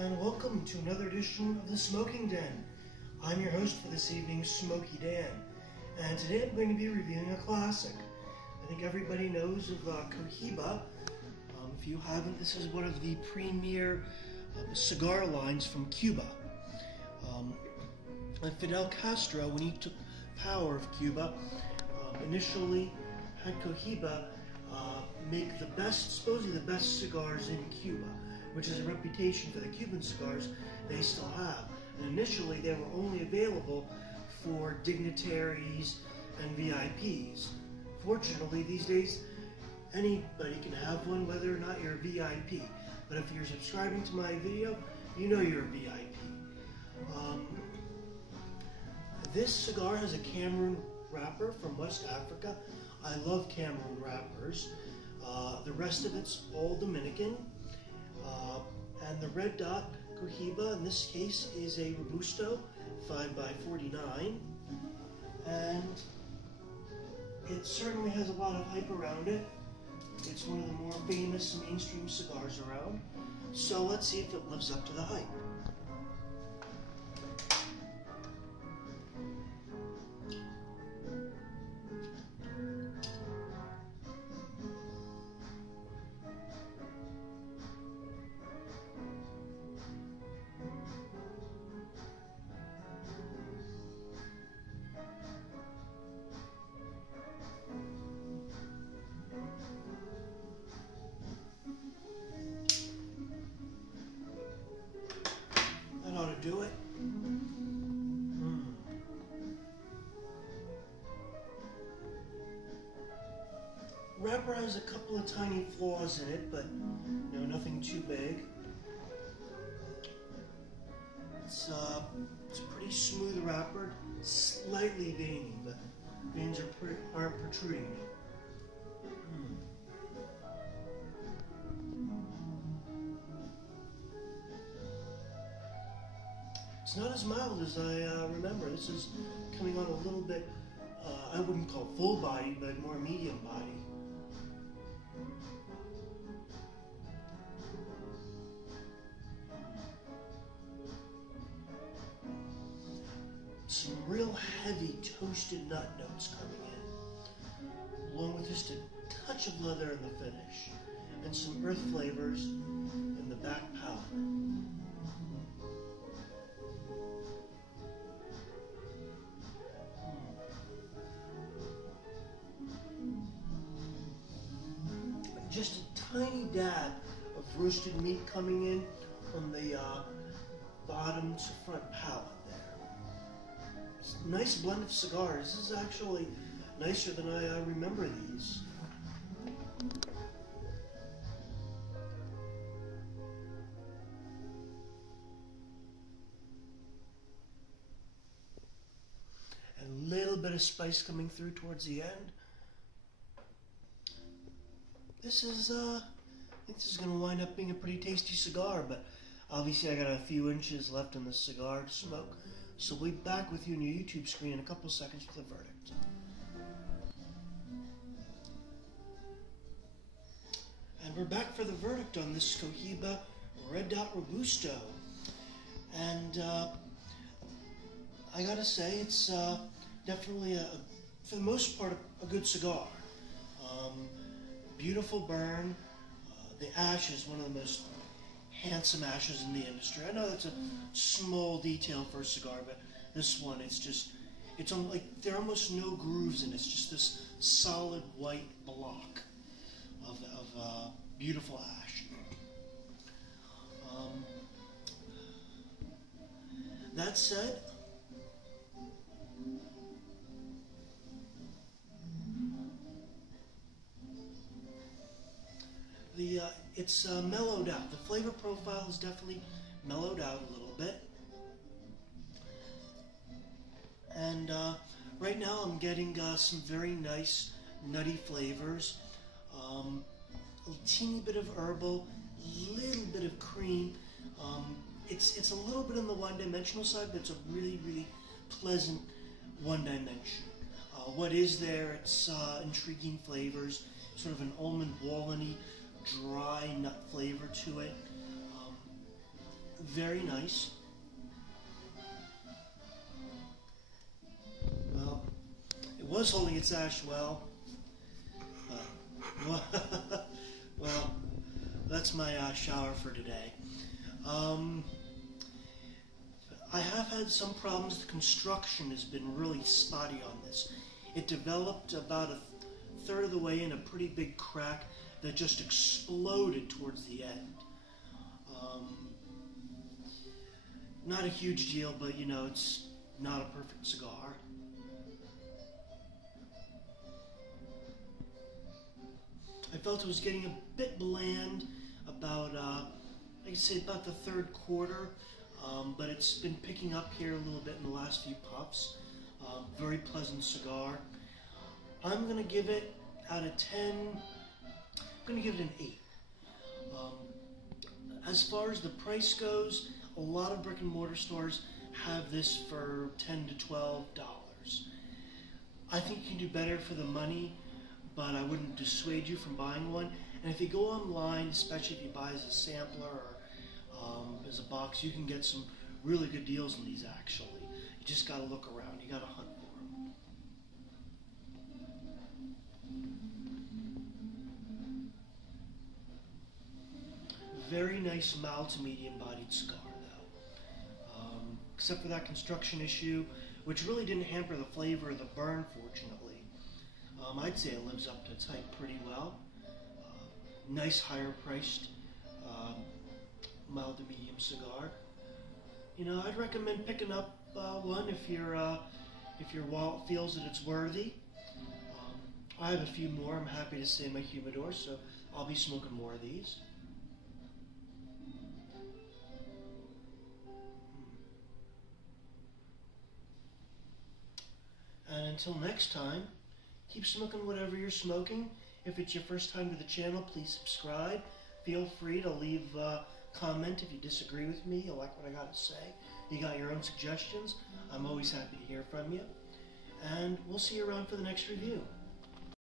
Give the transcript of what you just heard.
and welcome to another edition of the Smoking Den. I'm your host for this evening, Smoky Dan, and today I'm going to be reviewing a classic. I think everybody knows of Cohiba. If you haven't, this is one of the premier cigar lines from Cuba. Fidel Castro, when he took power of Cuba, initially had Cohiba make the best, supposedly the best cigars in Cuba, which is a reputation for the Cuban cigars they still have. And initially they were only available for dignitaries and VIPs. Fortunately, these days, anybody can have one, whether or not you're a VIP. But if you're subscribing to my video, you know you're a VIP. This cigar has a Cameroon wrapper from West Africa. I love Cameroon wrappers. The rest of it's all Dominican. And the Red Dot Cohiba, in this case, is a Robusto 5x49. And it certainly has a lot of hype around it. It's one of the more famous mainstream cigars around. So let's see if it lives up to the hype. Do it. Wrapper has a couple of tiny flaws in it, but nothing too big. It's a pretty smooth wrapper, slightly veiny, but veins aren't protruding. It's not as mild as I remember. This is coming on a little bit, I wouldn't call full body, but more medium body. Some real heavy toasted nut notes coming in, along with just a touch of leather in the finish, and some earth flavors in the back palate. Just a tiny dab of roasted meat coming in on the bottom to front palate there. It's a nice blend of cigars. This is actually nicer than I remember these. And a little bit of spice coming through towards the end. This is, I think this is going to wind up being a pretty tasty cigar, but obviously I got a few inches left in this cigar to smoke. So we'll be back with you on your YouTube screen in a couple seconds with the verdict. And we're back for the verdict on this Cohiba Red Dot Robusto. And I gotta say, it's definitely, for the most part, a good cigar. Beautiful burn. The ash is one of the most handsome ashes in the industry. I know that's a small detail for a cigar, but this one, it's like there are almost no grooves in it. It's just this solid white block of beautiful ash. That said, it's mellowed out. The flavor profile is definitely mellowed out a little bit. And right now I'm getting some very nice nutty flavors. A teeny bit of herbal, little bit of cream. It's a little bit on the one-dimensional side, but it's a really, really pleasant one dimension. What is there? It's intriguing flavors, sort of an almond walnut-y, dry nut flavor to it. Very nice. Well, it was holding its ash well. Well, that's my shower for today. I have had some problems. The construction has been really spotty on this. It developed about a third of the way in a pretty big crack that just exploded towards the end. Not a huge deal, but you know, it's not a perfect cigar. I felt it was getting a bit bland about, like I say, about the third quarter, but it's been picking up here a little bit in the last few puffs. Very pleasant cigar. I'm going to give it, out of 10, I'm going to give it an 8. As far as the price goes, a lot of brick and mortar stores have this for $10 to $12. I think you can do better for the money, but I wouldn't dissuade you from buying one. And if you go online, especially if you buy as a sampler or as a box, you can get some really good deals on these actually. You just got to look around. You got to hunt for them. Very nice mild to medium bodied cigar though. Except for that construction issue, which really didn't hamper the flavor or the burn, fortunately. I'd say it lives up to its hype pretty well. Nice higher priced mild to medium cigar. You know, I'd recommend picking up one if your wallet feels that it's worthy. I have a few more. I'm happy to say in my humidor, so I'll be smoking more of these. And until next time, keep smoking whatever you're smoking. If it's your first time to the channel, please subscribe. Feel free to leave a comment if you disagree with me, you like what I got to say. You got your own suggestions, I'm always happy to hear from you. And we'll see you around for the next review.